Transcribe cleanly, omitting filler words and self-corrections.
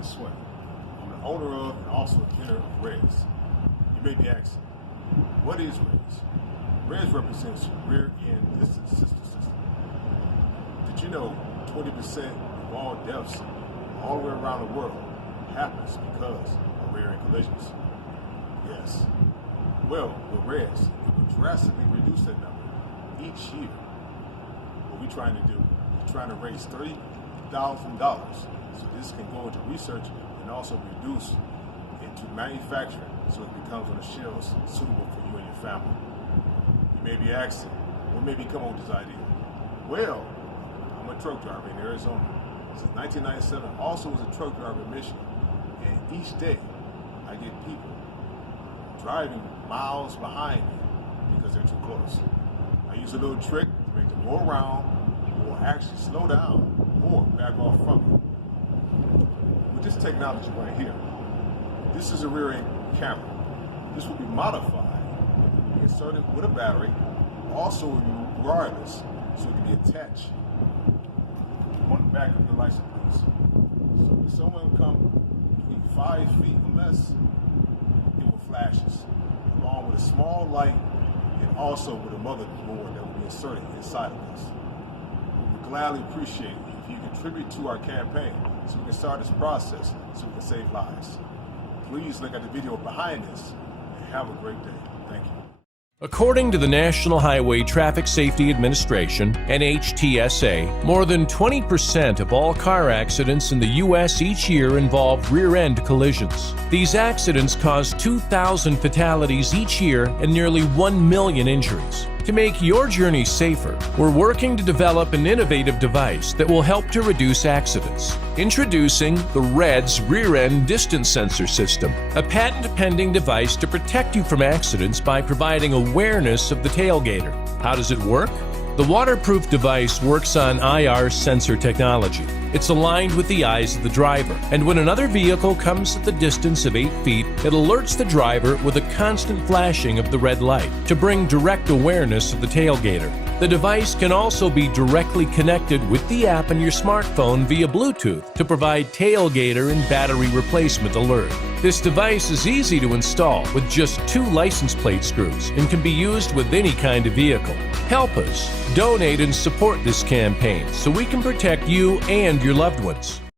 Anthony Swain. I'm the owner of and also a trainer of R.E.D.S.S. You may be asking, what is R.E.D.S.S? R.E.D.S.S represents rear end distance system. Did you know 20% of all deaths all the way around the world happens because of rear end collisions? Yes. Well, with R.E.D.S.S, it will drastically reduce that number each year. What we're trying to do is trying to raise $30,000 so this can go into research and also be reduced into manufacturing so it becomes on the shelves suitable for you and your family. You may be asking, what made me come up with this idea? Well, I'm a truck driver in Arizona. Since 1997, also was a truck driver in Michigan. And each day, I get people driving miles behind me because they're too close. I use a little trick to make them go around or actually slow down or back off from me. With this technology right here, this is a rear end camera. This will be modified, inserted with a battery, also wireless, so it can be attached on the back of your license plate. So if someone comes between 5 feet or less, it will flashes, along with a small light and also with a motherboard that will be inserted inside of this. We would gladly appreciate it if you contribute to our campaign so we can start this process so we can save lives. Please look at the video behind this and have a great day. Thank you. According to the National Highway Traffic Safety Administration, NHTSA, more than 20% of all car accidents in the U.S. each year involve rear-end collisions. These accidents cause 2,000 fatalities each year and nearly 1 million injuries. To make your journey safer, we're working to develop an innovative device that will help to reduce accidents. Introducing the R.E.D.S Rear-End Distance Sensor System, a patent-pending device to protect you from accidents by providing awareness of the tailgater. How does it work? The waterproof device works on IR sensor technology. It's aligned with the eyes of the driver, and when another vehicle comes at the distance of 8 feet, it alerts the driver with a constant flashing of the red light to bring direct awareness of the tailgater. The device can also be directly connected with the app on your smartphone via Bluetooth to provide tailgater and battery replacement alert. This device is easy to install with just 2 license plate screws and can be used with any kind of vehicle. Help us donate and support this campaign so we can protect you and your loved ones.